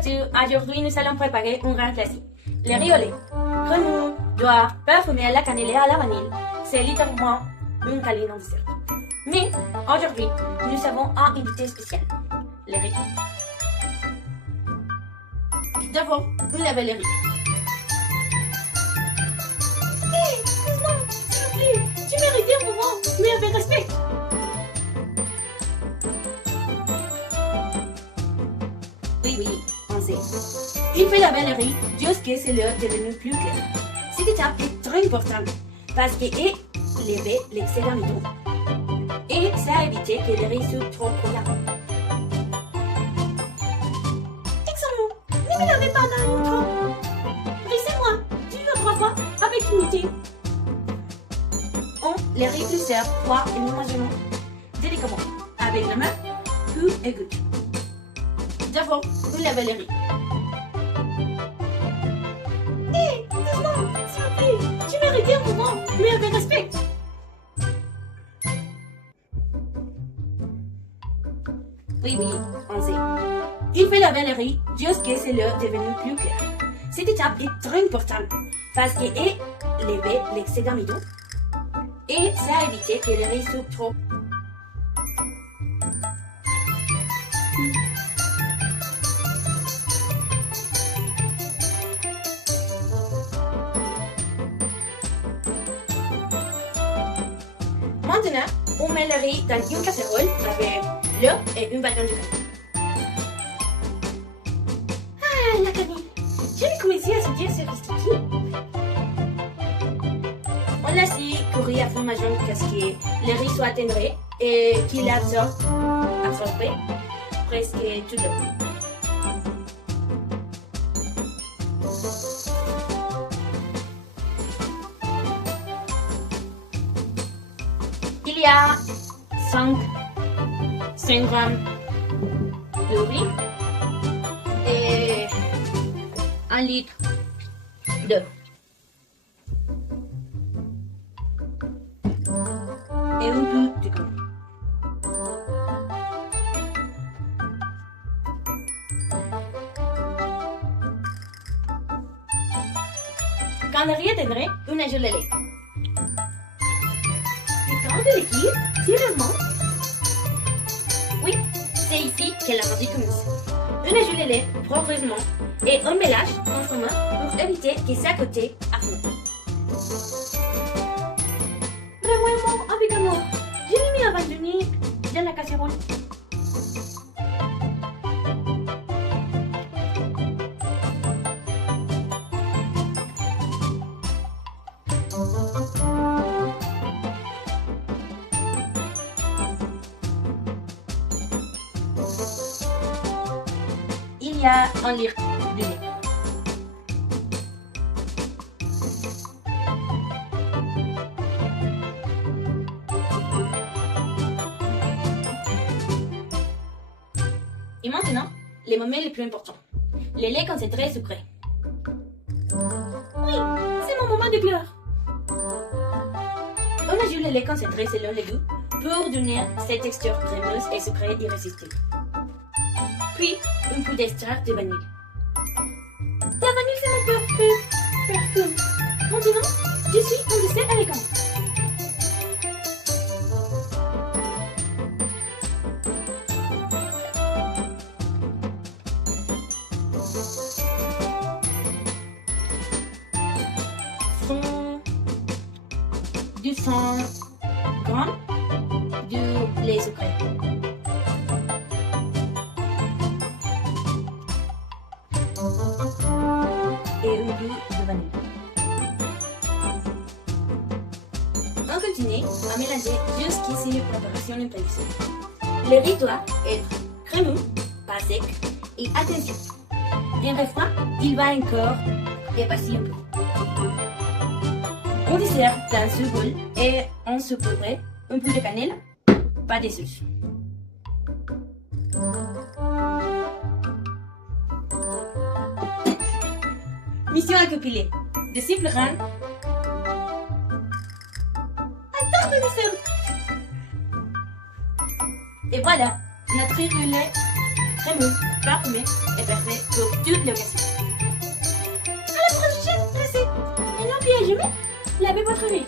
tout, aujourd'hui nous allons préparer un grand classique, les riz au lait. Crème, doigt, parfumé à la cannelle et à la vanille, c'est littéralement une câline en dessert. Mais aujourd'hui, nous avons un invité spécial, les riz. D'abord, vous lavez les riz. Hé, doucement, s'il vous plaît, tu mérites un moment, mais avec respect. Oui, on sait. Il faut laver le riz jusqu'à ce que l'eau devienne plus claire. Cette étape est très importante parce qu'elle lève l'excès d'amidon et ça évite que le riz soit trop collant. Excellent, ne me lavez pas dans une trop. Laissez-moi, dis-le 3 fois avec unité. On les riz le sert froid et ménagement délicatement avec la main ou égoutte. D'abord, vous lavez les riz. Hé, doucement, s'il vous plaît, tu mérites un moment, mais avec respect. Oui, on sait. Il faut laver les riz jusqu'à ce que l'eau devienne plus claire. Cette étape est très importante parce qu'elle lève l'excès d'amidon et ça évite que le riz soit trop. Maintenant, on met le riz dans une casserole avec l'eau et une bâton de canne. Ah, la canne! Je vais commencer à sentir ce risque. On laisse courir à fond majeur jusqu'à ce que le riz soit tendre et qu'il absorbe presque tout l'eau. Il y a 5 grammes de riz et 1 litre d'eau. Et un peu de canne. Quand le riz est tendre, on ajoute le lait. De liquide, sérieusement? Oui, c'est ici que la magie commence. On ajoute le lait progressivement et on mélange constamment pour éviter que ça coûte à fond. Vraiment avec amour, je l'ai mis abandonné dans la casserole. Il y a 1 litre de lait. Et maintenant, le moment le plus important. Le lait concentré et sucré. Oui, c'est mon moment de gloire. On ajoute le lait concentré selon le goût pour donner cette texture crémeuse et sucrée irrésistible. Puis, un peu d'extrait de vanille. La vanille, c'est mon parfum. Maintenant, je suis un dessert élégant. Sont 200 grammes de lait sucré. Et un peu de vanille. On continue à mélanger jusqu'à ce que la préparation est prévisible. Le riz doit être crémeux, pas sec, et attention, bien refroid, il va encore dépasser un peu. On dessert dans ce bol et on saupoudre un peu de cannelle, pas de sauce. Mission accomplie. De simples grains. Attends, le dessert. Et voilà, notre riz au lait crémeux, parfumé et parfait pour toute l'occasion. À la prochaine recette. Maintenant, puis à jamais, lavez votre nez.